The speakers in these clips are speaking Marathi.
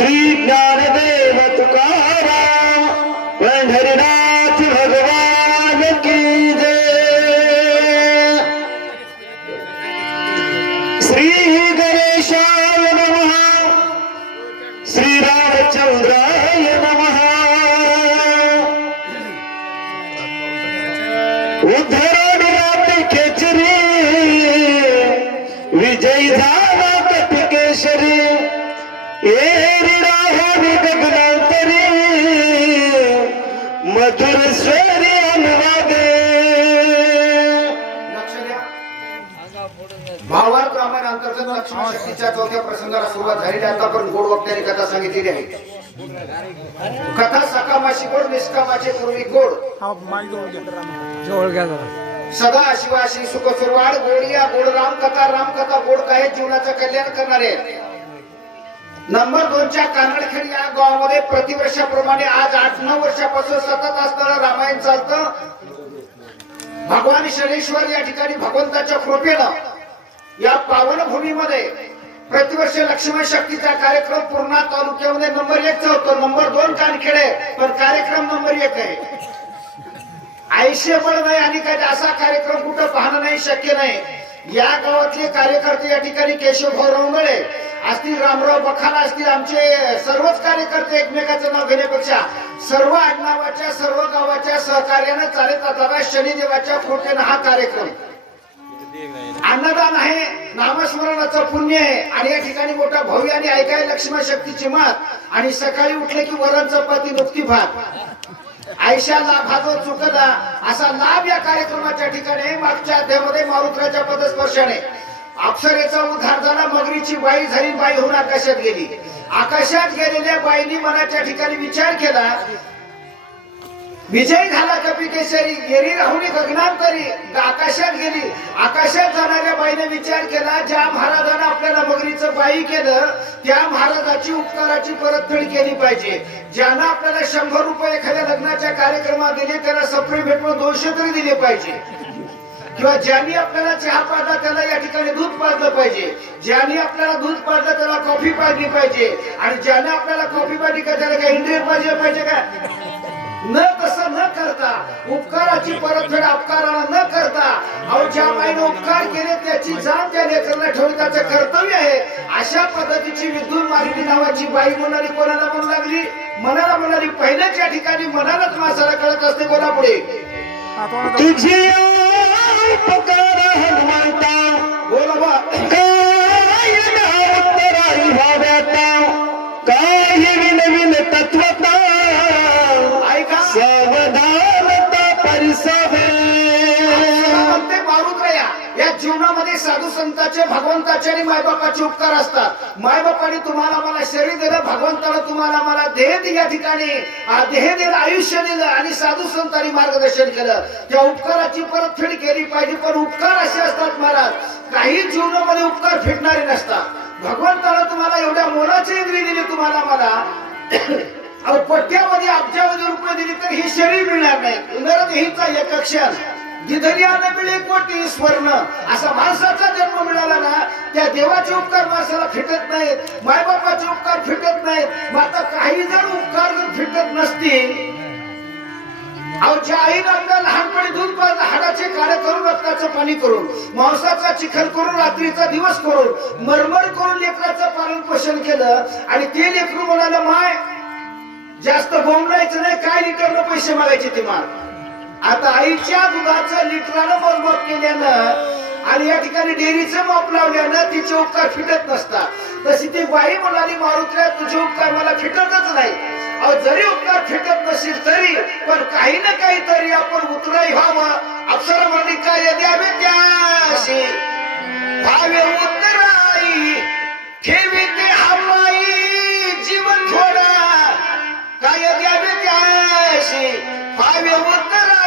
श्री ज्ञानदेव तुकाराम पंढरीनाथ भगवान की जय। श्री गणेशाय नमः, श्री रामचंद्राय नमः। उद्धरण खेचरी विजय झाला कपिकेशरी, गगनांतरी मधुर स्वरी अनुवादे। भावार्थ रामायण अंतर्गत लक्ष्मण शक्तीच्या चौथ्या प्रसंगाला सुरुवात झालेली आहे। आतापर्यंत गोड वाक्याने कथा सांगितलेली आहे। कथा सकामाशी गोड, निष्कामाचे पूर्वी गोड। सदा शिवाशी सुख सुरवाड गोडिया गोड रामकथा। रामकथा गोड काय जीवनाचं कल्याण करणारे। नंबर 2 च्या कानडखेड या गावामध्ये प्रतिवर्षाप्रमाणे आज 8-9 वर्षापासून सतत असणारं रामायण चालतं। भगवान शनेश्वर या ठिकाणी भगवंताच्या कृपेनं या पावन भूमीमध्ये प्रतिवर्षी लक्ष्मण शक्तीचा कार्यक्रम पूर्णा तालुक्यामध्ये नंबर 1 चा होतो। नंबर 2 कानखेड आहे, पण कार्यक्रम नंबर 1 आहे। आयुष्यभर नाही आणि काय असा कार्यक्रम कुठं पाहणं नाही, शक्य नाही। या गावातले कार्यकर्ते या ठिकाणी केशवभाऊ रवंगळे असतील, रामराव बखाला असतील, आमचे सर्वच कार्यकर्ते एकमेकाचं नाव घेण्यापेक्षा सर्व आडनावाच्या सर्व गावाच्या सहकार्याने चालत असताना शनिदेवाच्या कृपेने हा कार्यक्रम अन्नदान आहे, नामस्मरणाचं पुण्य आहे। आणि या ठिकाणी मोठा भव्य आणि ऐकाय लक्ष्मण शक्तीची मात आणि सकाळी उठले की वरण चपाती नुकती भात आयशाला भाजो चुकला असा लाभ या कार्यक्रमाच्या ठिकाणी। मागच्या अध्यायामध्ये मारुत्राच्या पदस्पर्शाने अप्सरेचा उद्धार झाला, मगरीची बाई झाली, बाई होऊन आकाशात गेली। आकाशात गेलेल्या बाईनी मनाच्या ठिकाणी विचार केला, विजय झाला कपिकेशरी, गेली राहुनी गगनांतरी, आकाशात गेली। आकाशात जाणाऱ्या बाईने विचार केला, ज्या महाराजांना आपल्याला मगरीचं बाई केलं त्या महाराजाची उपकाराची परतफेड केली पाहिजे। ज्यांना आपल्याला 100 रुपये एखाद्या लग्नाच्या कार्यक्रमात दिले त्याला सफरी भेट म्हणून 200 तरी दिले पाहिजे, किंवा ज्यांनी आपल्याला चहा पाजला त्याला या ठिकाणी दूध पाजलं पाहिजे, ज्यांनी आपल्याला दूध पाजलं त्याला कॉफी पाजली पाहिजे, आणि ज्याने आपल्याला कॉफी पाजली का त्याला काही इंद्रिय पाहिजे का? न तसं न करता उपकाराची परतफेड अपकाराला न करता अहो ज्या बाईने उपकार केले त्याची जाण त्या लेकरांना ठेवणे त्याचं कर्तव्य आहे। अशा पद्धतीची विद्युत मालिनी नावाची बाई म्हणाली, कोणाला म्हणू लागली? मनाला म्हणाली। पहिल्याच या ठिकाणी मनालाच माणसाला कळत असते। बोला पुढे। तुझी उपकार हनुमंता, बोला बा। काय नाव उत्तराई व्हाव्याता, काय विनविन तत्वता, ऐका सावधानता परिसवे। म्हणते मारुत्रया या जीवनामध्ये साधू संतांचे, भगवंताचे आणि मायबापाचे उपकार असतात। मायबापाने तुम्हाला मला शरीर दिलं, भगवंताने तुम्हाला मला देह दिली, या ठिकाणी देह दिलं, आयुष्य दिलं, आणि साधू संतांनी मार्गदर्शन केलं। त्या उपकाराची परतफेड केली पाहिजे। पण उपकार असे असतात महाराज, काही जीवनामध्ये उपकार फेडणारे नसतात। भगवंताने तुम्हाला एवढ्या मोलाची इंद्रिय दिली तुम्हाला मला, कोट्यावधी अब्जावधी रुपये दिली तर हे शरीर मिळणार नाही। नरदेहीचा एक अक्षर गिधर्याने मिळे कोटी स्वर्ण असा माणसाचा जन्म मिळाला ना, त्या देवाचे उपकार माणसाला फिटत नाहीत, मायबापाचे उपकार फिटत नाहीत। मग आता काही जर उपकार जर फिटत नसतील, अहो ज्या आईने आपल्याला लहानपणी दूध पाजलं, हाडाचे काळे करून, रक्ताचं पाणी करून, मांसाचा चिखल करून, रात्रीचा दिवस करून, मरमर करून लेकराचं पालन पोषण केलं, आणि ते लेकरू म्हणाले माय जास्त बोंबलायचं नाही, काय लिटरनं पैसे मागायचे ते माग। आता आईच्या दुधाचं लिटरानं मोजमाप केल्यानं आणि या ठिकाणी डेअरीचं माप लावल्यानं तिचे उपकार फिटत नसतात। तशी ती बाई म्हणाली, मारुत्र्या तुझे उपकार मला फिटतच नाही। अहो जरी उपकार फिटत नसेल तरी पण काही ना काहीतरी आपण उतराई व्हावं। अप्सरा म्हणाली, काय द्यावे त्याशी व्हावे उतराई, ठेवी ते हमाई जीवन थोडा, काय द्यावे त्याशी व्हावे उतराई।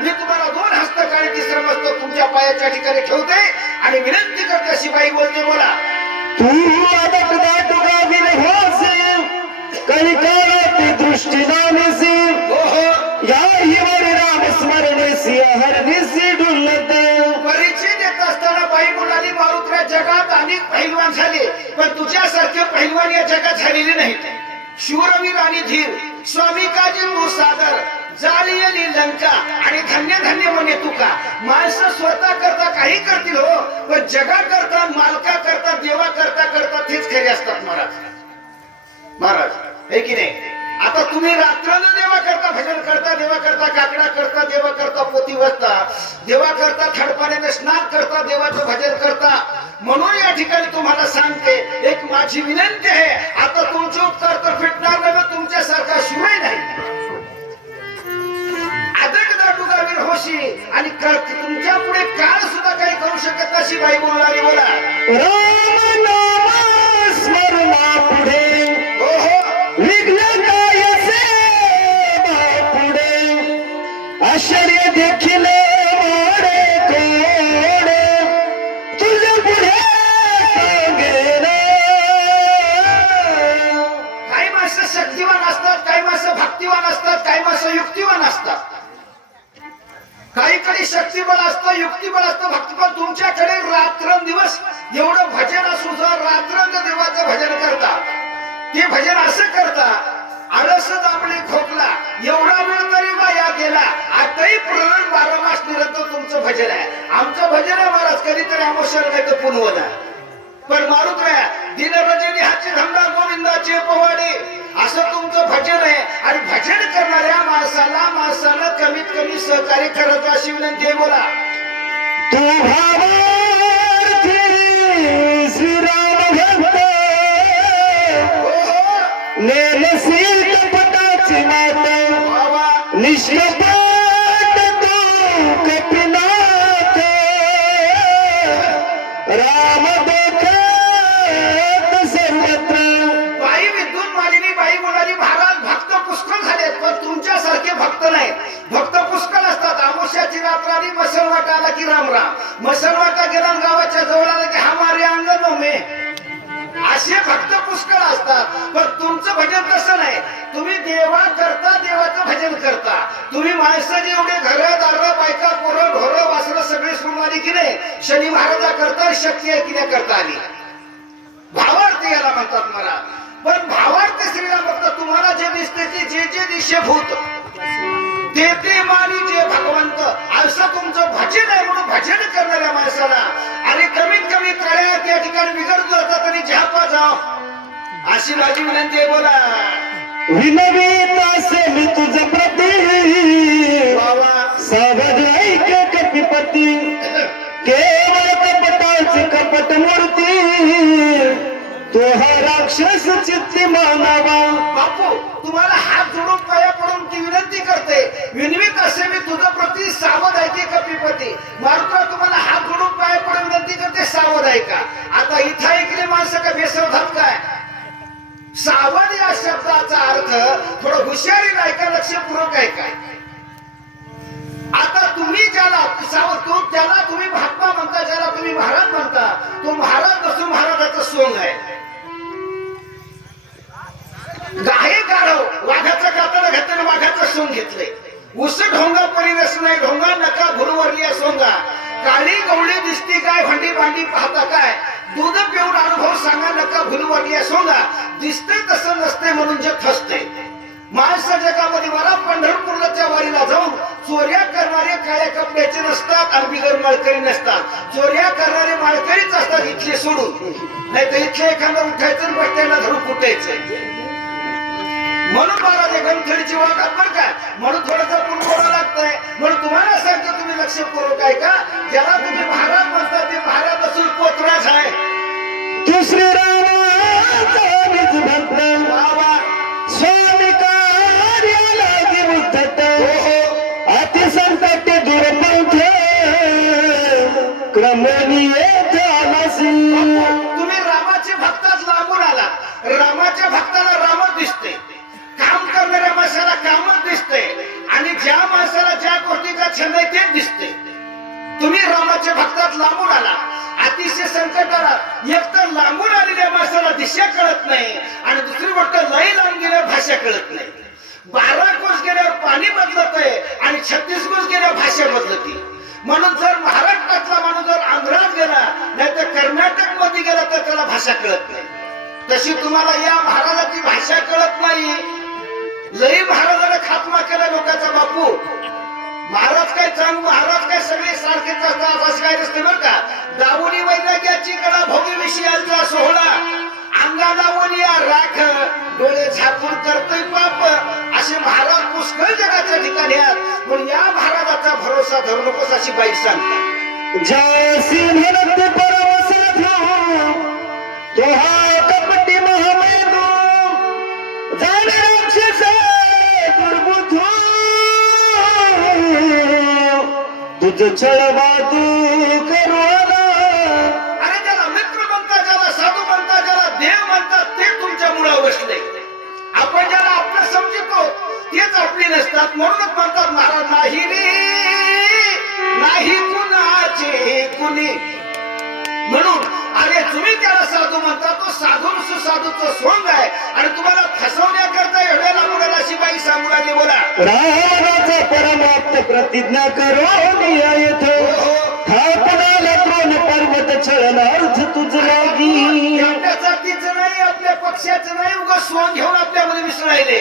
मी तुम्हाला 2 हस्त काढे, तिसरं मस्तक तुमच्या पायाच्या ठिकाणी ठेवते आणि विनंती करते। अशी बाई बोलते, बोला। तू अडकदा डुगाविल होसे, कलिकाळाती दृष्टी नामेसी, या हिवरी राम स्मरणेसी हरनिसी डुलते। परिचय देत असताना बाई मुलांनी मारुत्र्या जगात अनेक पहिलवान झाले, पण तुझ्यासारखे पहिलवान या जगात झालेले नाहीत. शूरवीर आणि धीर स्वामी काजी तू सादर जालियली लंका आणि धन्य धन्य म्हणे तुका. माणसं स्वतः करता काही करतील हो, पण जगा करता, मालका करता, देवा करता करता तेच खरे असतात महाराज. महाराज हे की नाही. आता तुम्ही रात्रंदिवस देवा करता, भजन करता, देवा करता काकडा करता, देवा करता पोती वाचता, देवा करता थडपाण्याने स्नान करता, देवाचं भजन करता. म्हणून या ठिकाणी तुम्हाला सांगते, एक माझी विनंती आहे, आता तुमचे उपकार तर फिटणार नाही, तुमच्यासारखा शिवाय नाही. आदक दाटुगावीर होशी आणि तुमच्या पुढे काळ सुद्धा काही करू शकत नशी बाई बोलणारी बोला. राम नाम स्मरणा पुढे हो हो विघ्न कायसे पुढे आश्चर्य देखील वाढे कोडे तुझ्या पुढे सांगेन. काही माणसं शक्तिवान असतात, काही माणसं भक्तिवान असतात, काही माणसं युक्तिवान असतात. काही कधी शक्तिबळ असतं, युक्तिबळ असतं, भक्तिबळ. तुमच्याकडे रात्रंदिवस एवढं भजन असून रात्रंद देवाचं भजन करता. ते भजन असं करता, आळस दाबले खोकला एवढा वेळ तरी वाया गेला. आताही प्रण 12 मास निरंतर तुमचं भजन आहे. आमचं भजन आहे महाराज, कधीतरी अमोशर नाही तर पुनवना. पण मारुत्र्या दिन रजनी हाचे धंदा गोविंदाचे पवाडे असं तुमचं भजन आहे. आणि भजन करणाऱ्या माणसाला कमीत कमी सहकार्य करायचं अशी विनंती आहे. बोला. तू भावार्थी श्रीराम भक्त हो हो नेलसी कपटाची माता वा वा. निष्कपट तू कपिनाथ राम देखत सर्वत्र. बाई विद्युत मालिनी बाई मुलांनी महाराज भक्त पुष्कळ झालेत, पण तुमच्यासारखे भक्त नाही. भक्त पुष्कळ असतात. आमुष्याची रात्र आणि मसलवाटा आला की राम राम, मसलवाटा गेला गावाच्या जवळ आला की हमारे अंगण में. असे भक्त पुष्कळ असतात, पण तुमचं भजन तसं नाही. तुम्ही देवा करता, देवाचं भजन करता. तुम्ही माणसं जेवढे घर दार बायका पोरं ढोरं वासरं सगळे सोडून आली की नाही, शनी महाराजा करता शक्ती आहे की नाही करता आली. भावार्थ याला म्हणतात मला. पण भावार्थ श्रीला फक्त तुम्हाला जे दिसते ते जे जे दिशेभूत ते ते मानी जे भगवंत असं तुमचं भजन आहे. म्हणून भजन करणाऱ्या माणसाला आणि कमीत कमी तळ्या त्या ठिकाणी बिघडत जातात तरी झापा जाव अशी माझी विनंती आहे. बोला. विनवीत असेल तुझ प्रती बाबा सावध ऐक कपिपती केवळ कपटाची कपट मूर्ती तो हा राक्षस चित्ती मानावा. बापू तुम्हाला हात जोडून पाया पडून ती विनंती करते, विनवीत असे मी तुझं प्रति सावध ऐके कपिपती. मारुत्रा तुम्हाला हात जोडून पाया पडून विनंती करते, सावध ऐका. आता इथं ऐकले माणसं का बेसवधात काय. सावध या शब्दाचा अर्थ थोडं हुशारीने ऐका, लक्षपूर्वक ऐका. आता तुम्ही ज्याला सावध तो त्याला तुम्ही महात्मा म्हणता, ज्याला तुम्ही महाराज म्हणता, तो महाराज नसून महाराजाचं सोंग आहे. गाहे गाढव वाघाचं कातडं घातलं, वाघाचं सोंग घेतलंय. उस ढोंगा परिरस नाही ढोंगा नका भुरवरली सोंगा. काळी गवळी दिसती काय, भांडी भांडी पाहता काय, दूध पिऊन अनुभव सांगा नका भुलवरली सोंगा. दिसते तसं नसते म्हणून जे फसते. माणसा जगामध्ये मला पंढरपूरच्या वारीला जाऊन चोऱ्या करणारे काळ्या कपड्याचे नसतात आणि बिगर माळकरी नसतात. चोऱ्या करणारे माळकरीच असतात इथले सोडून. नाही तर इथले एखादं उठायचं आणि बसत्याला धरून कुटायचं. म्हणून मला ते गमथडीची वागात बरं का, म्हणून थोडंसं पुनवडा लागतंय. म्हणून तुम्हाला सांगतो तुम्ही लक्षपूर्वक ऐका. ज्याला तुम्ही महाराज म्हणता ते महाराज असून पोतराच आहे. तू श्रीरामाचा निज भक्त बाबा स्वामी कार्याला मुद्धत अति संकट दुर्पंथ क्रमणीय झालासी. तुम्ही रामाच्या भक्ताच लांबून आला. रामाच्या भक्ताला रामच दिसते, काम करणाऱ्या माणसाला कामच दिसते, आणि ज्या माणसाला ज्या गोष्टीचा छंद आहे तेच दिसते. तुम्ही रामाच्या भक्तात लांबून आला. अतिशय संकटाला एक तर लांबून आलेल्या माणसाला दिशा कळत नाही, आणि दुसरी गोष्ट लई लांब गेल्यावर भाषा कळत नाही. 12 कोस गेल्यावर पाणी बदलत आहे आणि 36 कोस गेल्यावर भाषा बदलती. म्हणून जर महाराष्ट्रातला माणूस जर आंध्रात गेला गेला तर त्याला भाषा कळत नाही. तशी तुम्हाला या महाराजाची भाषा कळत नाही. लई महाराजाने खात्मा केला लोकांचा बापू. महाराज काय चांगू, महाराज काय सगळे सारखेच असतात असं काय नसते बरं का. दावणी वैराग्याची कडा भोगी विषयांचा सोहळा, अंगाला वनिया राख, डोळे झाकून करतोय पाप, असे महाराज पुष्कळ जगाच्या ठिकाणी आहेत. म्हणून या महाराजाचा भरोसा धरू नकोस अशी बाई सांगते. जैसी भरत परम साधू तो हा कपटी महामेधू जाणे राक्षस दुर्बुद्धू तुझ छळवा तू करू आला. अरे ज्याला मित्र म्हणतात, ज्याला साधू म्हणतात, ज्याला देव म्हणतात ते तुमच्या मुळावर बसले. आपण ज्याला आपलं समजतो तेच आपली नसतात. म्हणूनच म्हणतात महाराज नाही रे नाही कुणाचे कुणी. म्हणून अरे तुम्ही त्याला साधू म्हणता, तो साधू सुसाधूचं सोंग आहे आणि तुम्हाला फसवण्याकरता एवढ्या लागून अशी बाई सांगू लागली. बोला रावणाचा परमाप्त प्रतिज्ञा करून येथो थापणाला द्रोण पर्वत छळनार्थ तुझ लागी. आपल्या जातीचं नाही, आपल्या पक्षाचं नाही, उगा सोंग घेऊन आपल्यामध्ये मिसळायले,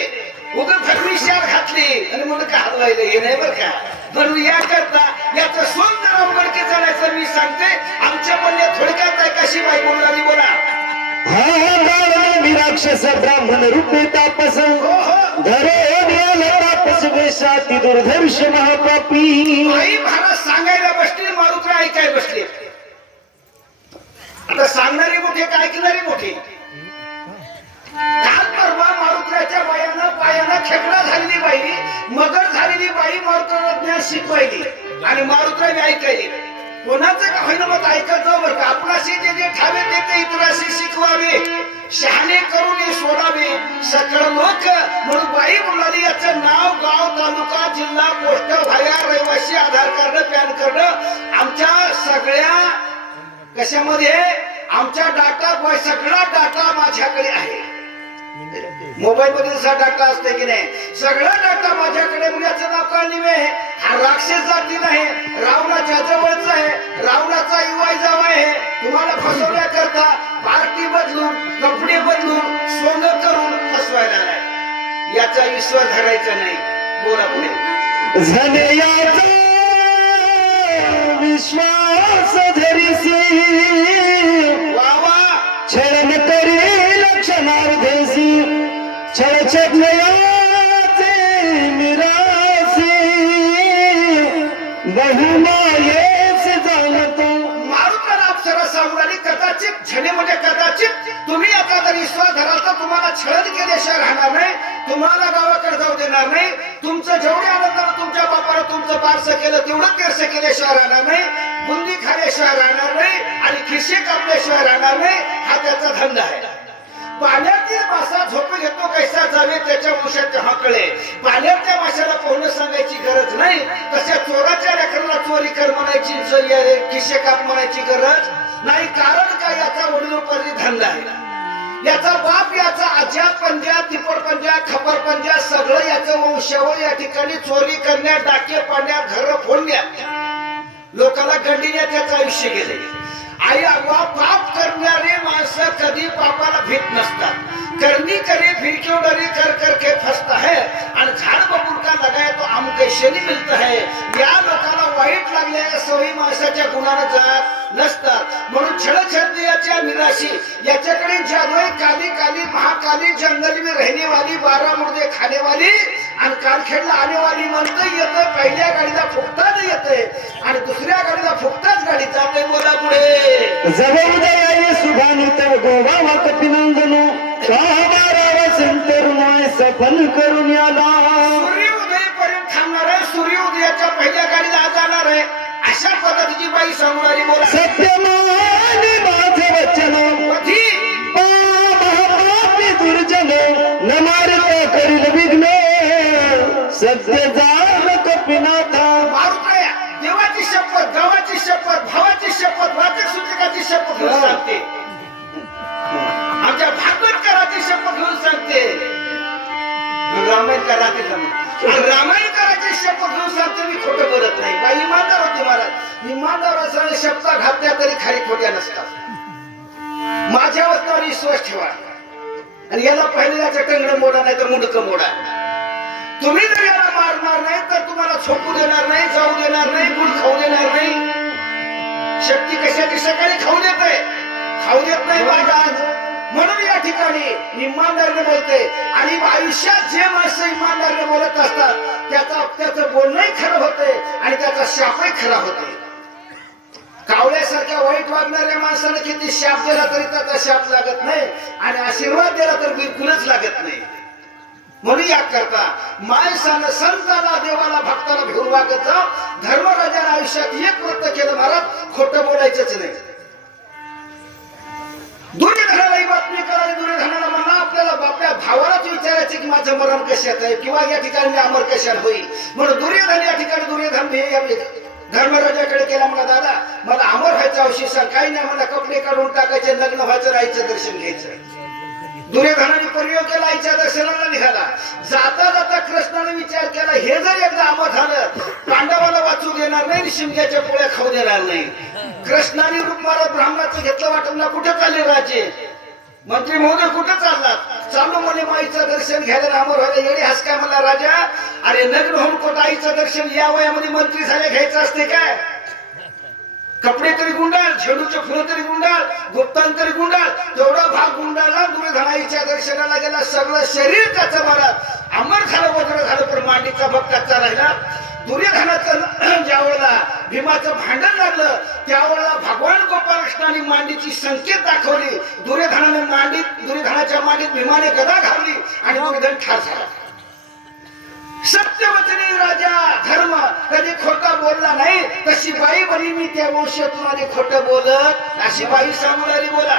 उगा फडविशार घातले आणि म्हणून का हलवायले हे नाही बरं का. म्हणून याकरता याचं सोंग जरा उघडके चालायचं मी सांगते. आमच्या बोलण्या थोडक्यात आहे कशी बाई बोलू लागली. बोला हा राक्षस ब्राह्मण रूपे तापस धरे तापस वेशाती दुर्धर्ष महापापी. आई महाराज सांगायला बसली, मारुत्र ऐकाय बसले. आता सांगणारे मोठे का ऐकणारे मोठे. काल परवा मारुत्राच्या पायानं खेकडा झालेली बाई, मगर झालेली बाई मारुत्राला ज्ञान शिकवायली आणि मारुत्राने ऐकायली. कोणाचं का होईना मग ऐकत जाऊ बरं का. आपणाशी जे ठावे ते इतराशी शिकवावे, शहाणे करून सोडावे सकळ लोक. म्हणून बाई बोलाली याचं नाव, गाव, तालुका, जिल्हा, पोस्ट, भाया, रहिवासी, आधार कार्ड, पॅन कार्ड, आमच्या सगळ्या कशामध्ये आमच्या डाटा, सगळा डाटा माझ्याकडे आहे. मोबाईल मध्ये जसा डाटा असते की नाही, सगळा डाटा माझ्याकडे. मुलाचं नाव काढणे हा राक्षस जाती नाही, रावणाच्या जवळचा आहे, रावणाचा युवाई जाव आहे. तुम्हाला फसवण्याकरता पार्टी बदलून, कपडे बदलून, सोंग करून फसवायला आलाय. याचा विश्वास धरायचा नाही. बोला पुढे. झने याचा विश्वास धरिसी वा छळन तरी लक्षणार्धेसी छळछत्नयाचे निरासी बहुमायेस जाणतो. मारुताला अप्सरा सांगणारी कदाचित झणे म्हणजे कदाचित तुम्ही आता जर विश्वास धराल तर तुम्हाला छळन केल्याशिवाय राहणार नाही, तुम्हाला गावाकडे जाऊ देणार नाही. तुमचं जेवढे आनंदानं तुमच्या बापाला तुमचं पारसं केलं तेवढं केरसं केल्याशिवाय राहणार नाही, बुंदी खाल्याशिवाय राहणार नाही आणि खिशे कापल्याशिवाय राहणार नाही. हा त्याचा धंदा आहे. पाण्यातील मासा झोप घेतो कैसा जावे त्याच्या मुशात हकळे. पाण्याच्या माशाला पोहणं सांगायची गरज नाही, तशा चोराच्या लेकराला चोरी कर म्हणायची, खिशे काप म्हणायची गरज नाही. कारण काय, याचा वडिलोपार्जी धंदा आहे. याचा बाप, याचा आज्या पंजा, तिपड पंजा, खबर पंजा, सगळं याचं वंशावळ या ठिकाणी चोरी करण्यात, डाके पाडण्यात, घर फोडण्यात, लोकांना गंडीण्यात त्याचं आयुष्य गेले. आई अव्वा पाप करणारे माणसं कधी पापाला भीत नसतात. करनी करे फिरक्यों डरे कर करके फसता है आणि झाड बबूल का लगाया तो आम कैसे नहीं मिलता है. या लोकांना वाईट लागलेल्या सवयी माणसाच्या गुणानं जात नसतात. म्हणून छळछत्रियाच्या निराशी याच्याकडे जादू आहे. काली काली महाकाली जंगल में रहने वाली, 12 मुर्दे खाने वाली आणि कालखेडला आने वाली म्हणता येतं. पहिल्या गाडीला फुकताच येते आणि दुसऱ्या गाडीला फुकताच गाडी जाते. बोला पुढे. जब उदयाये सुभानी तव गोवा वाकपिनंदनो काबारा संतरुणाय सफल करून याला. सूर्योदयपर्यंत थांबणार आहे, सूर्योदयाच्या पहिल्या गाडीला जाणार आहे. अशा पद्धतीची बाई सांगणारी. बोला सत्यमानी माझे वचन कधी महापापी दुर्जन न मारिता करील विघ्न सत्य जाण कपिनाथा. मारुतया देवाची शपथ, गावाची शपथ, भावाची शपथ, वाचक सूचकाची शपथ घेऊन सांगते. आमच्या भागवतकराची शपथ घेऊन सांगते. रामायण करायची शपथ घेऊन सांगते. मी खोटं बोलत नाही. बाई इमानदार होती महाराज. इमानदार असणाऱ्या शपथा घातल्या तरी खरी खोट्या नसतात. माझ्या वस्तावर विश्वास ठेवा आणि याला पहिले याचं टंगडं मोडा नाही तर मुंडकं मोडा. तुम्ही जर याला मारणार नाही तर तुम्हाला झोपू देणार नाही, जाऊ देणार नाही, गुळ खाऊ देणार नाही. शक्ती कशाची सकाळी खाऊ देत आहे, खाऊ देत नाही महाराज. म्हणून या ठिकाणी इमानदारीने बोलते आणि आयुष्यात जे माणसं इमानदारीने बोलत असतात त्याचं बोलणंही खरं होते आणि त्याचा शापही खरा होते. कावळ्यासारख्या वाईट वागणाऱ्या माणसाने किती शाप दिला तरी त्याचा शाप लागत नाही आणि आशीर्वाद दिला तर बिलकुलच लागत नाही. म्हणून या करता माणसानं संताला, देवाला, भक्ताला घेऊन वागत जाव. धर्मराजाने आयुष्यात एक व्रत केलं महाराज, खोटं बोलायचंच नाही. दुर्योधनाला ही बातमी कळाली. दुर्योधनाला म्हणा आपल्याला आपल्या भावालाच विचारायचे की माझं मरण कशात आहे किंवा या ठिकाणी मी अमर कशात होईल. म्हणून दुर्योधन या ठिकाणी धर्मराजाकडे केला. म्हणा दादा मला अमर व्हायचं औषध सांग. काही नाही मला कपडे काढून टाकायचे, लग्न व्हायचं, आईचं दर्शन घ्यायचं. दुर्योधनाने प्रयोग केला, आईच्या दर्शनाला निघाला. जाता जाता कृष्णाने विचार केला हे जर एकदा अमर झालं पांडवाला वाचू देणार नाही, शिमग्याच्या पोळ्या खाऊ देणार नाही. कृष्णाने रूप मारत ब्राह्मणाचं घेतलं वाटून कुठे चालले राजे मंत्री महोदय कुठे चाललात. चालू म्हणे माईचं दर्शन घ्यायला अमर व्हायला. येणे हस काय म्हणला राजा, अरे लग्न होऊन कोण आईचं दर्शन या वयामध्ये मंत्री झाले घ्यायचं असते काय. कपडे तरी गुंडाळ, झेंडूचे फुलं तरी गुंडाळ, गुप्तान तरी गुंडाळ. तेवढा भाग गुंडाळला. दुर्योधनाईच्या दर्शनाला गेला. सगळं शरीर त्याचं महाराज अमर झालं, वज्र झालं, पण मांडीचा भाग कच्चा राहिला. दुर्योधनाचं ज्यावेळेला भीमाचं भांडण लागलं त्यावेळेला भगवान गोपालकृष्णाने मांडीची संकेत दाखवली. दुर्योधनाच्या मांडीत भीमाने गदा घालली आणि दुर्योधन ठार झाला. सत्यवचनी राजा धर्म कधी खोटा बोलला नाही. तशी बाई बरी मी त्या वंशातून आणि खोटं बोलत अशी बाई सांगून आली. बोला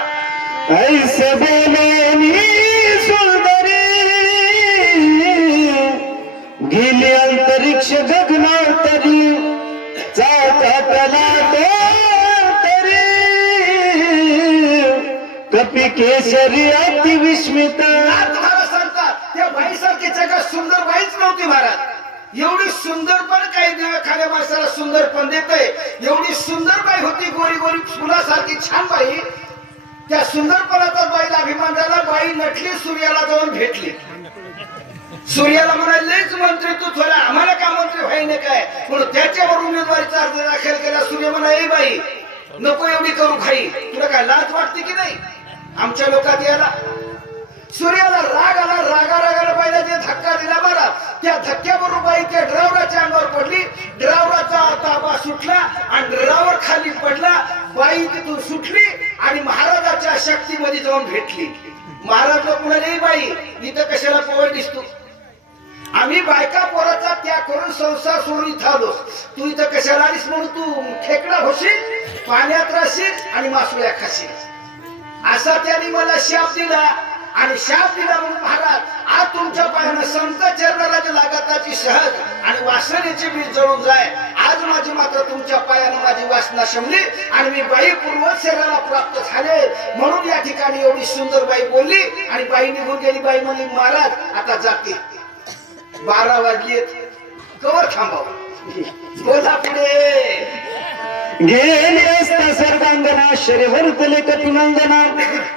ऐसे बोलनी सुंदरी गेली अंतरिक्ष गगनातरी चाकाला तरी कपी केसरी अति विस्मित. तुम्हाला सांगतात त्या बाईसारखी जगात सुंदर बाईच नव्हती महाराज. एवढी सुंदर पण काही एखाद्या माणसाला सुंदर पण देते. एवढी सुंदर बाई होती, गोरी गोरी फुलासारखी छान बाई. त्या सुंदरपणाचा बाईला अभिमान झाला. बाई नटली, सूर्याला जाऊन भेटली. सूर्याला म्हणाले लयच मंत्री तू, थोडा आम्हाला का मंत्री व्हायने काय. म्हणून त्याच्यावर उमेदवारीचा अर्ज दाखल केला. सूर्य म्हणा ए बाई नको एवढी करू खाई, तुला काय लाज वाटते की नाही आमच्या लोकात याला. सूर्याला राग आला. रागाला बाईला जे धक्का दिला बरा, त्या धक्क्याबरोबर बाई त्या ड्रायव्हराच्या अंगावर पडली. ड्रायव्हराचा ताबा सुटला आणि ड्रायव्हर खाली पडला. बाई तिथून सुटली आणि महाराजाच्या शक्तीमध्ये जाऊन भेटली. महाराजला म्हणाले बाई इथं कशाला पोवळ दिसतो, आम्ही बायका पोराचा त्याग करून संसार सोडून इथं आलो, तू इथं कशाला आलीस. म्हणून तू खेकडा होशील, पाण्यात राहशील आणि मासुळ्या खाशील. असा त्यांनी मला शाप दिला आणि शाप दिला म्हणून महाराज आज तुमच्या पायानं संत चरणाराच्या लागताची सहज आणि वासनेची बीज जळून जाय. आज माझी मात्र तुमच्या पायानं माझी वासना शमली आणि मी बाई पूर्वज शरीराला प्राप्त झाले. म्हणून या ठिकाणी एवढी सुंदर बाई बोलली आणि बाई निघून गेली. बाई म्हणली महाराज आता जाते, 12 वाजलेत, कवर थांबाव, बोला पुढे. गेली असता सर्वांगना शरीरतले कपिनंदना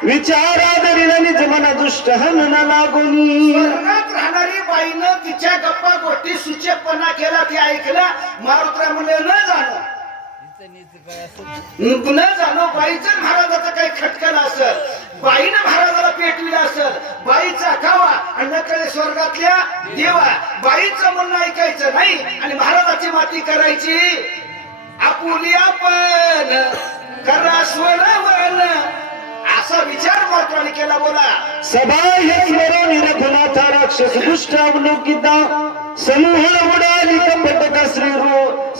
विचारादरीला निज मना दुष्ट हनना लागुनी. स्वर्गात राहणारी बाईनं तिच्या गप्पा गोष्टी सुचेपणा केला, ते ऐकला. मारुत्रा म्हणले न जाणं बाईचं महाराजाचं काही खटकन असेल, बाईनं महाराजाला पेटविला असेल, बाईचा कावा आणि नकळे स्वर्गातल्या देवा. बाईचं म्हणणं ऐकायचं नाही आणि महाराजाची माती करायची. आपुली आपण करा स्वरवन असा विचार मात्राने केला. बोला सबाह्य स्मरण रघुनाथ राक्षस दुष्ट अवलोकिता समूह उडाली कपटका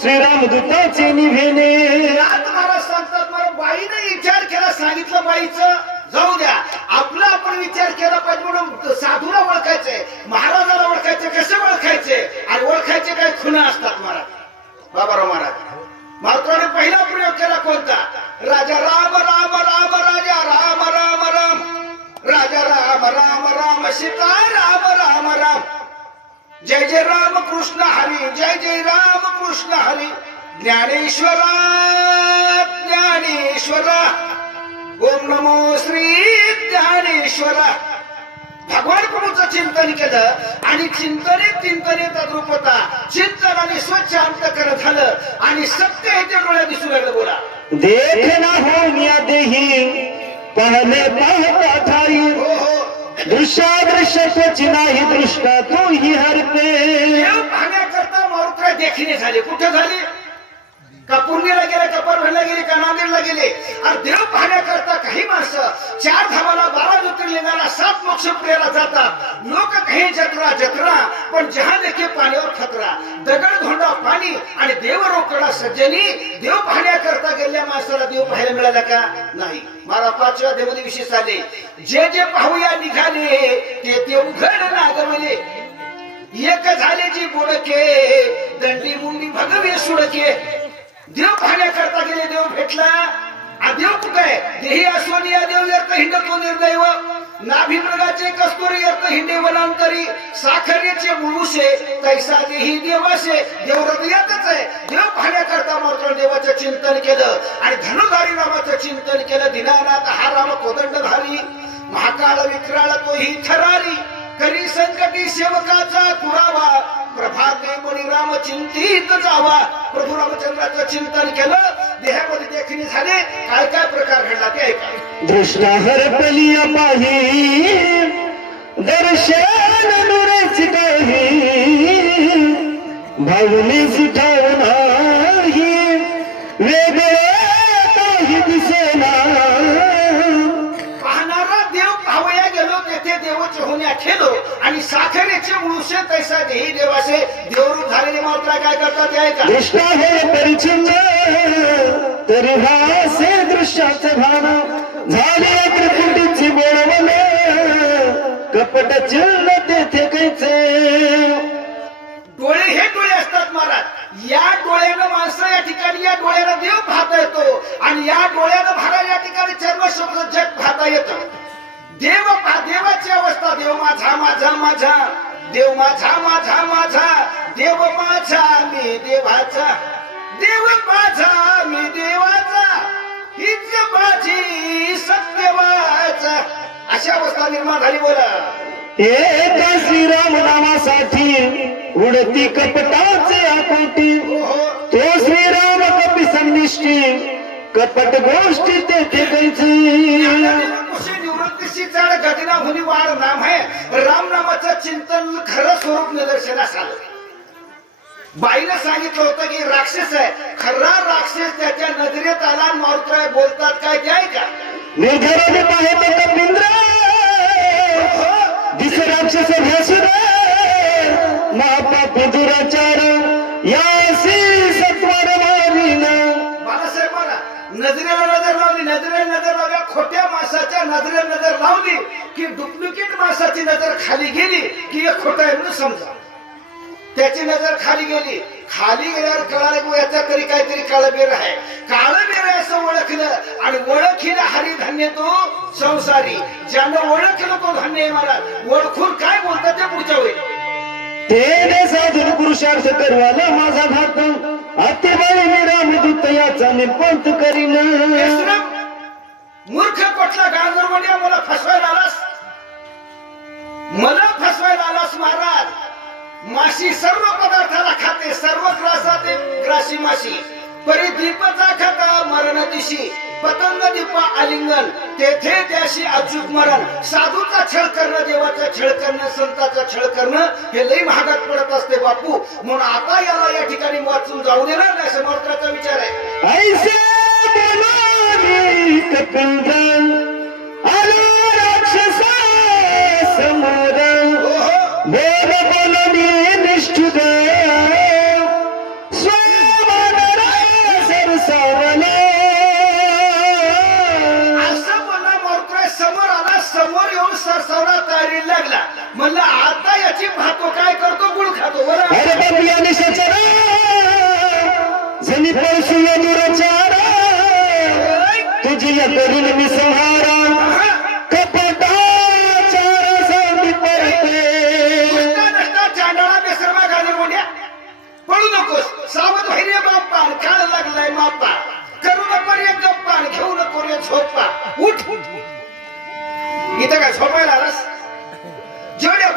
श्रीरामदूताचे निभेने. महाराज सांगतात मला बाईने विचार केला, सांगितलं बाईचं जाऊ द्या, आपला आपण विचार केला पाहिजे. म्हणून साधूला ओळखायचंय, महाराजाला ओळखायचं. कसं ओळखायचे आणि ओळखायचे काही खुणा असतात महाराज. बाबाराव महाराज मात्राने पहिला प्रयोग केला कोणता. राजा राम राम राम राजा राम राम राम राजा राम राम राम सीता राम राम राम. जय जय राम कृष्ण हरी, जय जय राम कृष्ण हरी. ज्ञानेश्वरा ज्ञानेश्वरा ओम नमो श्री ज्ञानेश्वरा. भगवान प्रभूचं चिंतन केलं आणि चिंतने तद्रूपता चिंतनाने स्वच्छ अंतःकरण झालं आणि सत्य हे त्या डोळ्यात दिसू लागलं. बोला. देखना हो म्या देही पहले पाहता ठाई हो हो. दृश्यादृश्य त्वची नाही दृष्टा तू ही हरते. देव पाहण्याकरता मारुत्रा देखणे झाले. कुठे झाले? का पुण्याला गेले, का परभणीला गेले, का नांदेडला गेले. आणि देव पाहण्याकरता काही माणसं 4 धामाला 12 ज्योतिर्लिंगाला 7 मोक्षप्रियाला जातात. लोक काही जत्रा पण जहा देखे पाण्यावर खतरा. दगड धोंडा पाणी आणि देव रोकडा सज्जनी. देव पाहण्याकरता गेलेल्या माणसाला देव पाहायला मिळाला का? नाही. मला 5व्या देवदी विशेष आले. जे पाहूया निघाले ते उघड नागवले. एक झाले जी बोडके दंडी मुंडी भगवे सुडके. देव पाहण्याकरता गेले, देव भेटला. देव कुठे आहे? देही अस्वनिया देव व्यर्थ हिंडतो निर्दैव. नाभी मृगाचे कस्तुरी व्यर्थ हिंडे वनांतरी. साखरेचे मुळुसे कैसा देही देवासे. देव हृदयातच आहे. देव पाहण्याकरता मात्र देवाचं चिंतन केलं आणि धनुधारी रामाचं चिंतन केलं. दीनानाथ हा राम कोदंडधारी. महाकाळ विक्राळ तोही थरारी. करी संकटी सेवकाचा पुरावा. प्रभाते बळी राम चिंतित जावा. प्रभू रामचंद्राचं चिंतन केलं. देहामध्ये देखणी झाले. काय काय प्रकार घडला ते ऐका. दृष्टा हरपली पाही दर्शन नुरेच काही भावनेच ठाव नाही वेगळे काही दिसेना. पाहणारा देव पाहूया गेलो तेथे देवाचे होण्या ठेलो आणि साखरेचे मुळुसे तैसा देही देवासे. देवरूप झालेले मात्र काय करतात ते ऐका. दृष्टा हे परिचिन्न तरी भासे दृश्याचं भान झाले त्रिपुटीची बोलवले कपट चिल्ल तेथे कैचे. डोळे हे डोळे असतात महाराज. या डोळ्यानं माणसं या ठिकाणी, या डोळ्यानं देव पाहता येतो आणि या डोळ्यानं महाराज या ठिकाणी चर्मशब्द जग पाहता येतं. देवाची अवस्था. देव माझा माझा माझा. देव माझा माझा माझा. देव माझा मी देवाचा. देव माझा मी देवाचा. हीच माझी सत्यवाचा. अशी अवस्था निर्माण झाली. बोला. एका श्रीराम नामासाठी उडती कपटाचे आकोटी. तो श्रीराम कपी संनिष्ठी कपट गोष्टी तेथे कैची. निवृत्तीची चाड गदिना हुनी वाढ नाम आहे. राम नामाचं चिंतन खरं स्वरूप निदर्शनास आलं. बाईनं सांगितलं होतं की राक्षस आहे. खरा राक्षस त्याच्या नजरेत आला. मारुत्राय बोलतात काय ते ऐका. निर्धाराने पाहतो कपिंद्र दिस राक्षस भासुर महापाप दुराचार यासी सत्वर मारीन. बाळासाहेब मला नजरेला नजर लावली. नजरेला नजर लावल्या. खोट्या माणसाच्या नजरेला नजर लावली की डुप्लिकेट माणसाची नजर खाली गेली की एक खोटा आहे म्हणून समजा. त्याची नजर खाली गेली. खाली गेल्यावर कळालं की याचा तरी काहीतरी काळबेर आहे. काळबेर आहे असं ओळखलं आणि ओळखीला हरी धन्य तो संसारी. ज्यानं ओळखलं तो धन्य आहे महाराज. ओळखून काय बोलतात ते पुढच्या वेळी. ते साधून पुरुषार्थ करवाला माझा भात अतिबाई मी रामदूत याचा निपंत करीन. मूर्ख कोटला गांजरवाड्या मला फसवायला आलास. मला फसवायला आलास महाराज. माशी सर्व पदार्थाला खाते. सर्व ग्रासाते ग्रासी माशी. परी दीपाचा खाता मरण दिशी. पतंग दीपा आलिंगन तेथे त्याशी अचूक मरण. साधूचा छळ करणं, देवाचा छळ करणं, संताचा छळ करणं हे लई महागात पडत असते बापू. म्हणून आता याला या ठिकाणी वाचून जाऊ देणार नाही असं मात्राचा विचार आहे. ऐसे बोलारी कपिंद्र आलो राक्षसा समोर बोल बोलनी निष्ठुर स्वयंवरा सरसावले. असं बोलला मारुत्राय समोर आला. समोर येऊन सरसावला तयारी लागला. म्हणलं आता याची भातो काय करतो गुळ खातो. बरं अरे बाबी आणि सचरा जनी पळसू या दुराचारा तुझी या करून मी संहारा कपटाचार सांगी परते.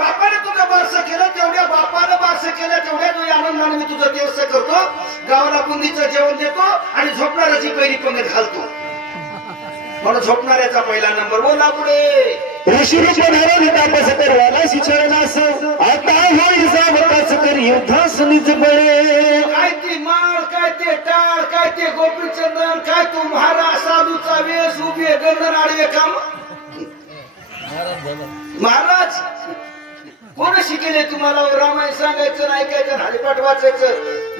बापाने तुझं बारसं केलं, तेवढ्या बापानं बारसं केलं, तेवढ्या तुझ्या आनंदाने मी तुझं दिवस करतो, गावाला बुंदीचं जेवण देतो आणि झोपणाऱ्याची पहिली पंगत घालतो. म्हणून झोपणाऱ्याचा पहिला नंबर. बोला पुढे. ऋषीरूप धारण तापस करवाला शिक्षणास आता होईल सावकाश कर युद्धास निज बळे. काय ती माळ, काय ते टाळ, काय ते गोपीचंदन, काय तू महाराज साधूचा वेश, उभे गंधन आडवे काम. महाराज कोण शिकेले तुम्हाला रामायण सांगायचं आणि ऐकायचं, हरिपाठ वाचायचं,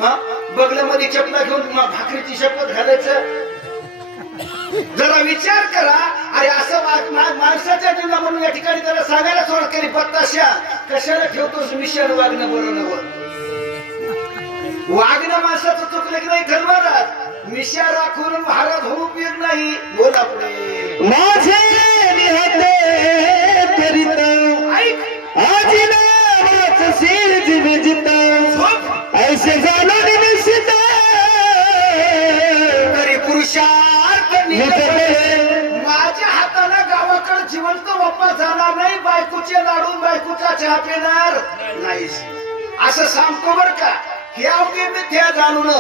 हा बगल्यामध्ये चपला घेऊन भाकरीची शपथ घालायचं? जरा विचार करा. अरे असं माणसाच्या जीवना म्हणून या ठिकाणी त्याला सांगायला सुरुवात केली, पत्ताशा कशाला ठेवतोस मिशन वागणं बरोबर. वागणं माणसाचं चुकलं की नाही धर्मराज, मिशा राखून महाराज होऊ उपयोग नाही. बोला पुढे. माझे निहते करीत ऐक आजी नावाच सिर विजित ऐसे जाणून निश्चित तरी पुरुषार्थ निघते. माझ्या हाताला गावाकडे जिवंत वापस जाणार नाही, बायकोचे लाडून बायकोचा चहा पिणार नाही असं सांगतो बर का. हे अवघे मिथ्या जाणून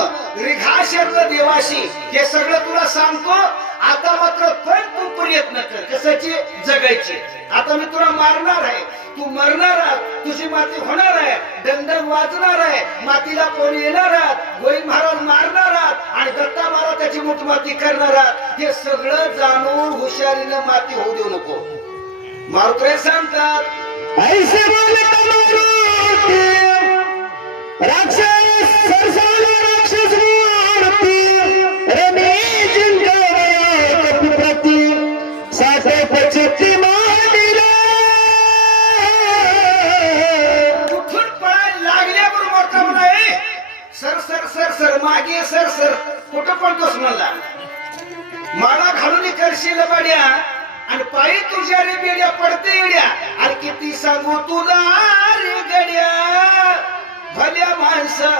रिघा शब्द देवाशी हे सगळं तुला सांगतो. आता मात्र पण तू प्रयत्न कर कशाची जगायची. आता मी तुला मारणार आहे, तू मरणार आहात, तुझी माती होणार आहे, दंडक वाजणार आहे, मातीला कोणी येणार आहात, गोविंद महाराज मारणार आहात आणि दत्ता महाराज त्याची मुठमाती करणार आहात. हे सगळं जाणून हुशारीनं माती होऊ देऊ नको. मारुत्रे सांगतात ऐसे बोलत मारुती राक्षस सरसाला राक्षस मूर्ती रमी जिंकवया कपिप्रती साठे पचती मांडीला. कुठून पळायला लागल्याबरोबर मोठा म्हणा, सर सर सर सर मागे सर सर कुठं पळतोस म्हणला. माळा घालून करशील बड्या आणि पायी तुझ्या रे बेड्या पडते येड्या. अरे किती सांगू तुला रे गड्या भल्या माणसा.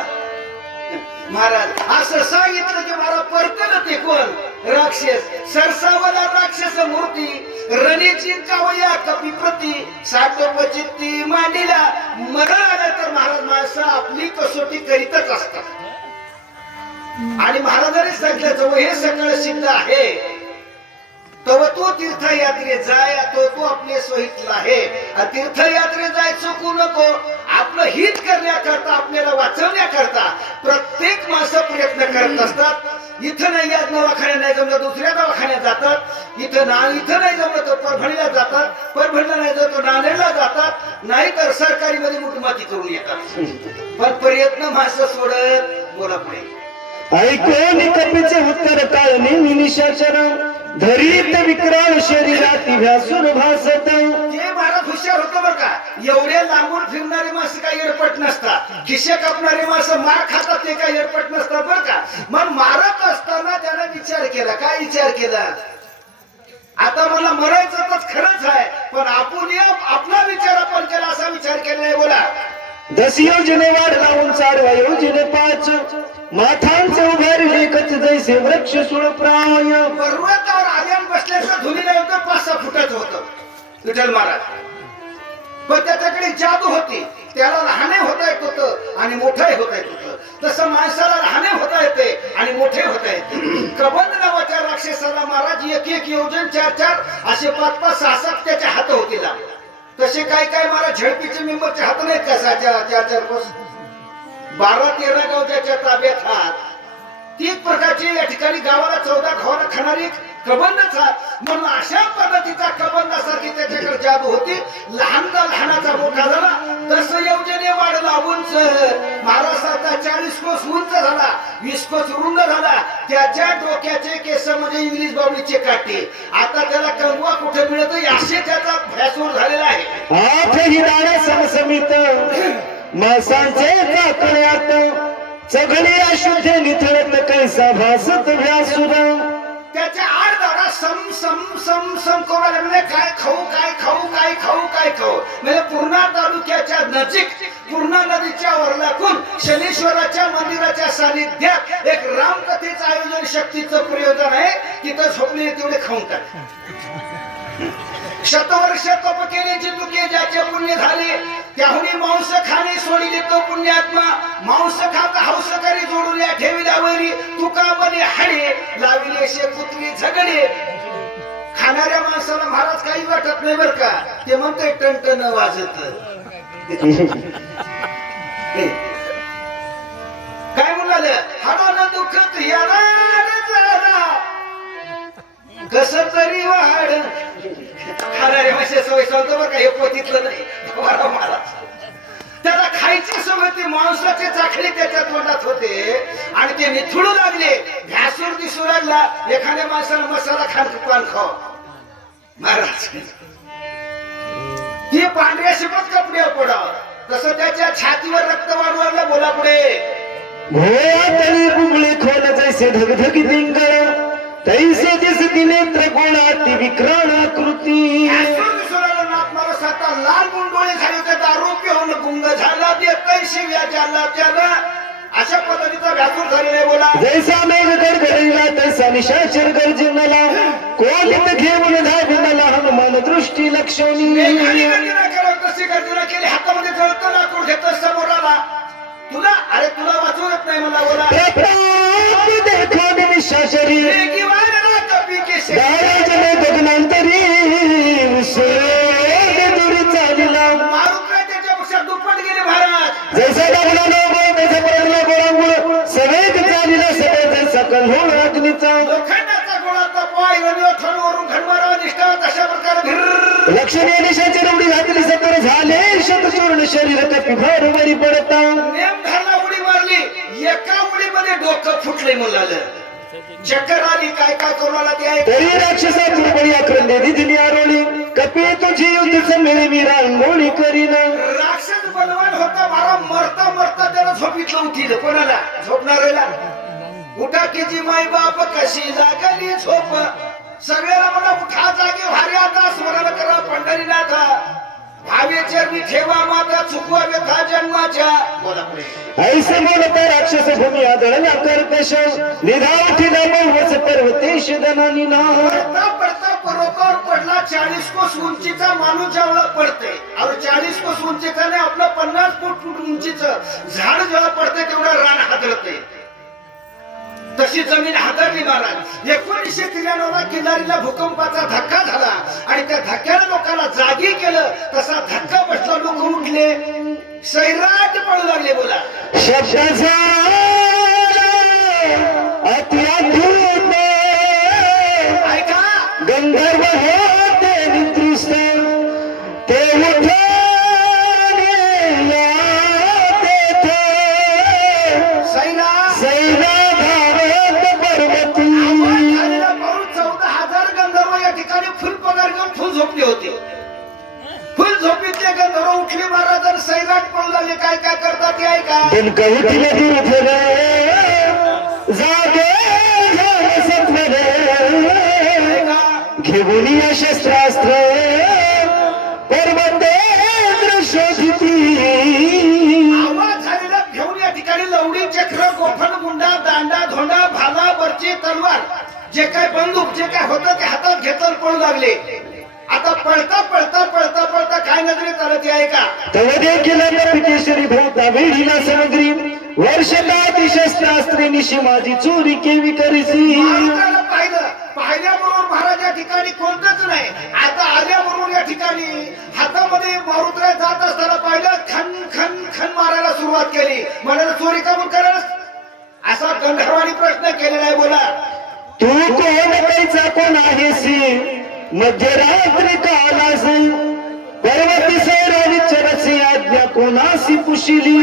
महाराज असं सांगितलं की मला परतलं ते कोण राक्षस सरसावला राक्षस मूर्ती रणी जिंकावया कपिप्रती साठोपचित्ती मांडीला. मरण आलं तर महाराज माणसं आपली कसोटी करीतच असतात. आणि महाराजांनी सांगितलं हे सगळं सिद्ध आहे तो तू तीर्थयात्रे जाय, तो आपले सोहितला आहे. तीर्थयात्रे जाय चुकू नको. आपलं हित करण्याकरता आपल्याला वाचवण्याकरता प्रत्येक माणसं प्रयत्न करत असतात. इथं नाही या दवाखान्यात नाही जमलं दुसऱ्या दवाखान्यात जातात, इथं नाही जमलं तर परभणीला जातात, परभणीला नाही जमलं तर नांदेडला जातात, नाही तर सरकारी मध्ये मुठमाती करून येतात. पण प्रयत्न माणसं सोडत. बोला पुढे. ऐकून कपीचे उत्तर टाळणे निशाचर धरीत विक्राळ शरीरात व्यासून भासत. जे महाराज हुशार होतं बरं का. एवढे लांबून फिरणारे माणसं काही एडपट नसतात, खिशे कापणारे माणसं मार खातात ते काही एडपट नसतात बरं का. मग मारत असताना त्याने विचार केला. काय विचार केला. आता मला मरायचं तर खरंच आहे, पण आपण आपला विचार आपण केला असा विचार केला नाही. बोला. 10 योजने वाढ लावून 4 योजने 5 माथांचे उभारले कच जैसे वृक्ष सुळप्राय. पर्वतावर आल्यान बसल्याचं धुनीला होतं 5-6 फुटाचं होतं विठ्ठल महाराज. पण त्याच्याकडे जादू होती. त्याला लहाने होता येत होतं आणि मोठे होता येत होतं. तसं माणसाला लहाने होता येते आणि मोठे होता येते. कबंद नावाच्या राक्षसाला महाराज 1-1 योजन 4-4 असे 5-5 6-7 त्याच्या हात होते. तसे काय काय महाराज झडपीचे मेंबरचे हात नाहीत का 4-4 12-13 गाव त्याच्या ताब्यात हात. 3 प्रकारचे या ठिकाणी गावाला 14 गावाला खाणारी कबंदच हात. म्हणून अशा पद्धतीचा कबंदासारखी त्याच्याकडे जादू होती. लहानाचा मोठा झाला तसं योजने वाढला उंच. महाराष्ट्राचा 40 कोस उंच झाला, 20 कोस रुंद झाला. त्याच्या डोक्याचे केस म्हणजे इंग्लिश बाबळीचे काटे. आता त्याला कंगवा कुठे मिळत असे त्याचा भ्यासूर झालेला आहे. आठही दाणे समसमित मासांचे काकड्यात चघळी अशुद्ध निथळत कैसा भासत व्यासूर. त्याच्या 8 दाडा सम सम सम सम कोणाला म्हणजे काय खाऊ काय खाऊ काय खाऊ काय खाऊ. म्हणजे पूर्णा तालुक्याच्या नजीक पूर्णा नदीच्या वरलाकून शनीश्वराच्या मंदिराच्या सानिध्यात एक रामकथेचं आयोजन शक्तीचं प्रयोजन आहे. तिथं झोपलेले तेवढे खाऊन टाक. शतवर्ष तप केले जितुके ज्याचे पुण्य झाले त्याहुनी मांस खाणे सोडिले तो पुण्यात्मा मांस खात हौस करी जोडून या ठेविल्या वैरी तुका बने हाडे लाविले शेकुत्री झगडे. खाणाऱ्या माणसाला महाराज काही वाटत नाही बर का, ते म्हणते टणटण वाजत. काय म्हणाले हाडाला दुखत येणार जरा कस तरी वाढ. खाणारे मासे सवय सांगतो बरं का, हे पोतीतलं नाही महाराज. त्याला खायची सवय ती मांसाचे चाखडे त्याच्या तोंडात होते आणि ते निथळू लागले. घ्यासूर दिसू लागला एखाद्या माणसाला मसाला पान खाव महाराज. ते पांढऱ्या शिपत कपड्यावर पडावं तसं त्याच्या छातीवर रक्त वाढू लागलं. बोला पुढे. भोयातली बुबळे खोल जैसे धगधगी पिंगळ तैसे दिसती नेत्र गोळाती विक्राण आकृती. लाल मुंडोळे झाले होते दारू पिऊन गुंग झाला ते शिव्या ज्याला त्याला अशा पद्धतीचा व्यासूर झालेला आहे. बोला. जैसा मेघ गडगडला तैसा निशाचर गर्जनाला कोलित घेऊन धावनाला हनुमान दृष्टी लक्षणी. कशी गर्जना केली हातामध्ये जळतं लाकूड घेत समोर आला. तुला अरे तुला वाचून येत नाही मला. बोला. देखो निशाचरी दाराजने गगनांतरी दूरी चालिला मारुत त्याच्यापेक्षा दुप्पट गेले महाराज. जैसा लागला लोक तैसा पडला गोळांगुळ सवेग चालिला सगळे जैसा कल्होळ अग्नीचा लोखंडाचा गोळाचा पाय वरून घडमारा निष्ठा तशा प्रकारे लक्ष्मी निशाची रवडी घातली सतर झाले शतचूर्ण शरीर कपिभार वरी पडता. नेम धरला उडी मारली एका उडीमध्ये डोकं फुटले मुलाला. चक्कर आली काय काय करू आला ते आहे. तरी राक्षसा दुर्बळी आक्रंदे दिली आरोळी कपी तुझी युद्ध मेळवी रांगोळी करीन. राक्षस बलवान होता मारा मरता मरता त्याला झोपीतलं उठील. कोणाला झोपणाऱ्याला. उठा की जी माई बाप कशी जागली झोप. सगळ्याला म्हणा उठा जागे भारी आता स्मरण करा पंढरीनाथा भावे चरणी ठेवा माता चुकवा व्यथा जन्माच्या. बोला पुढे. ऐसे बोलता राक्षस भूमी आदळला कर्कश निधाव ठिला बहुवस पर्वतेश दनानी ना. पडता पडता पर्वतावर पडला 40 कोस उंचीचा माणूस जेवढा पडते और 40 कोस उंचीचा नाही आपलं 50 फूट उंचीचं झाड जेव्हा पडते तेवढं रान हादरते. तशी जमीन हादरली महाराज. 1993 किल्लारीला भूकंपाचा धक्का झाला आणि त्या धक्क्याने लोकांना जागी केलं. तसा धक्का बसला लोक उठले सैराट पडू लागले. बोला. शब्दाचा अत्याधुत ऐका गंधर्व होते निकृष्ट ते उठले सैरा सैरा धावत पर्वती. 14,000 गंधर्व या ठिकाणी फुल पगार घेऊन फुल झोपले होते. फुल झोपीतले गंधर्व उठले महाराज आणि सैराट पडू लागले. काय काय करतात ते ऐका. दिनक उठले दिवस जागे सत्वर घेऊन या शस्त्रास्त्र पर्वतेंद्र शोधिती. आवाज झालेला घेऊन या ठिकाणी लवडी चक्र गोफण गुंडा दांडा धोंडा भाला बर्ची तलवार जे काय बंदूक जे काय होतं ते हातात घेतलं पळू लागले. आता पळता पळता पळता पळता काय नजरेत आलं ते ऐका. तव देखील पिकेश्वरी भोवता वेढीला समुद्री वर्षकाती शस्त्रास्त्रे निशी माझी चोरी केवी करीसी. मारुताला पाहिल्याबरोबर महाराज या ठिकाणी कोणतंच नाही. आता आल्याबरोबर या ठिकाणी हातामध्ये मारुतराय जात असताना पाहिलं खन खन खन मारायला सुरुवात केली. म्हणाला चोरी का म्हणून करस असा गंधर्वानी प्रश्न केलेला आहे. बोला. तू कोण कैचा कोण आहेसी मध्यरात्री कालास पर्वती सैरावी चरसी आज्ञा कोणासी पुशिली.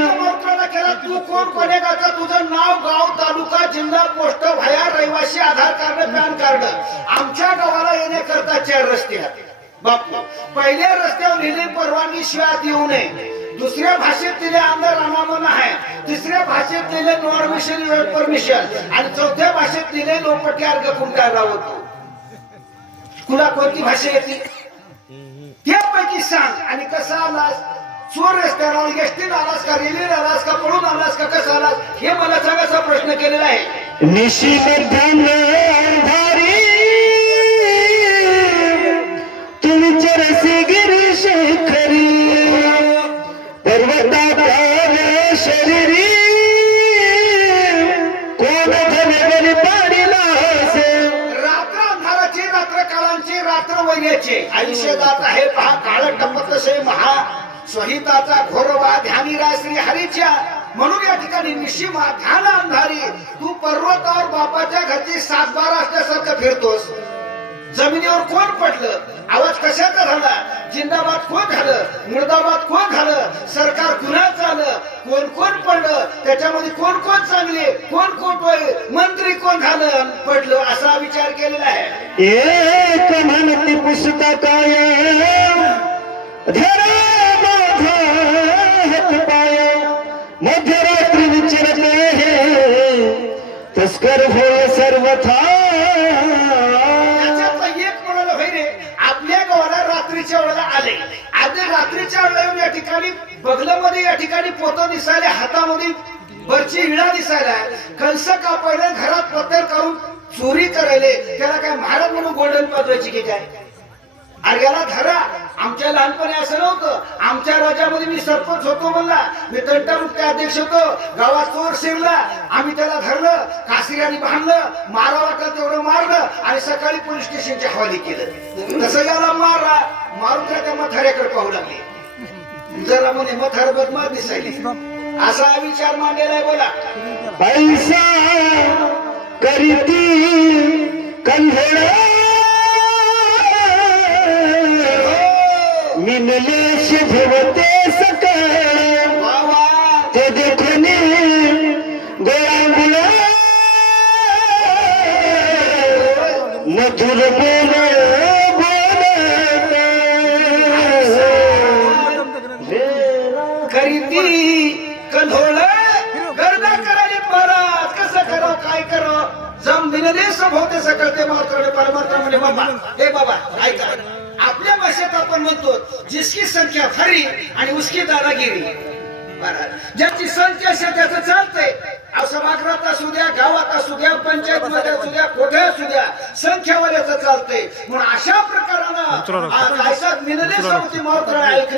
मारुताला केला तू कोण कोणेगाचा तुझं नाव गाव तालुका जिल्हा पोस्ट भया रहिवासी आधार कार्ड पॅन कार्ड. आमच्या गावाला येण्याकरता 4 रस्ते आहेत बापू. पहिल्या रस्त्यावर लिहिली परवानगी शिवाय येऊ नये. दुसऱ्या भाषेत दिले आमदार अनामन आहे. तिसऱ्या भाषेत दिले नॉर्मिशन परमिशन आणि चौथ्या भाषेत दिले लोपटी अर्घ कुंकार राहतो. तुला कोणती भाषा येते त्यापैकी सांग. आणि कसा आलास चोर रस्त्याला एसटीन आलास का रेल्वेने आलास का पळून आलास का कसा आलास हे मला सांगायचा प्रश्न केलेला आहे. निशी मध्यान्ह अंधारी तू तू विचारसे गिरी शेखरी पर्वताच्या शरीरी कोण धनगरी पाडीला असे रात्र अंधाराची रात्र काळांची रात्र वैर्याची आयुष्य जात आहे पहा काळ टपत से महा स्वहिताचा घोरवा ध्यानी श्री हरीच्या म्हणून या ठिकाणी निशिमा ध्यान अंधारी तू पर्वतावर बापाच्या घरची 7-12 असल्यासारखं फिरतोस जमिनीवर कोण पडलं आवाज कशाचा झाला जिंदाबाद कोण झालं मुर्दाबाद कोण झालं सरकार कुणाचं आलं कोण कोण पडलं त्याच्यामध्ये कोण कोण चांगले कोण कोण मंत्री कोण झालं पडलं असा विचार केलेला आहे एक म्हणती पुस्तकाय धरा माझा हात पाय मध्यरात्री विचारते तस्कर हो सर्वथा त्याच्यातलं एक म्हणाला होय रे आपल्या गावाला रात्रीच्या वेळेला आले आधी रात्रीच्या वेळेला येऊन या ठिकाणी बगलामध्ये या ठिकाणी पोतं दिसायला हातामध्ये बरची विळा दिसायला कंस कापायला घरात पत्तर करून चोरी करायले त्याला काय महाराज म्हणून गोल्डन पाजवायची की काय अरे याला धरा आमच्या लहानपणी असं नव्हतं आमच्या राज्यामध्ये मी सरपंच होतो म्हणला मी तंटामुक्ती अध्यक्ष होतो गावात चोर शिरला आम्ही त्याला धरलं कासिराने बांधलं मारा वाटलं तेवढं मारलं आणि सकाळी पोलीस स्टेशनच्या हवाली केलं तसं याला मारून त्या मथाऱ्याकडे पाहू लागले जरा म्हणे मथार बदमाश दिसायली असा विचार मांडलेला आहे बोला पैसा करीती कंधेडा मिनलेश भवते सकाळ वा वा ते देखणे गोळांगुला मधुर बोल करीती कंधोळ गर्दा करायला महाराज कसं करावं काय करावं जम दिनले सब होते सकळते मात्र परमात्मा म्हणे बाबा हे बाबा ऐका आपल्या भाषेत आपण म्हणतो जिसकी संख्या खरी आणि उसकी दादागिरी महाराज ज्याची संख्या असेल त्याचं चालतंय सभागृहात असू द्या गावात असू द्या पंचायत मध्ये असू द्या कुठे असू द्या संख्यावाल्याचं चालतंय म्हणून अशा प्रकारानं मिनले सब होती मात्र